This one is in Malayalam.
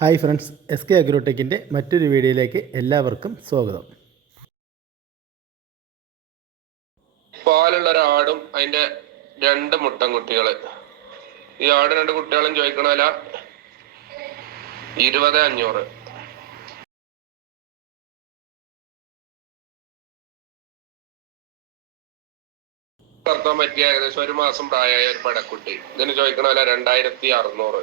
ഹായ് ഫ്രണ്ട്സ് എസ് കെ അഗ്രോടെക്കിന്റെ മറ്റൊരു വീഡിയോയിലേക്ക് എല്ലാവർക്കും സ്വാഗതം. പാലുള്ള ഒരാടും അതിന്റെ രണ്ട് മുട്ടൻ കുട്ടികൾ. ഈ ആട് രണ്ട് കുട്ടികളും ചോദിക്കണ ഇരുപത് അഞ്ഞൂറ്. നടത്താൻ പറ്റിയ ഏകദേശം ഒരു മാസം പ്രായമായ ഒരു പടക്കുട്ടി ഇതിന് ചോദിക്കണ രണ്ടായിരത്തി അറുന്നൂറ്.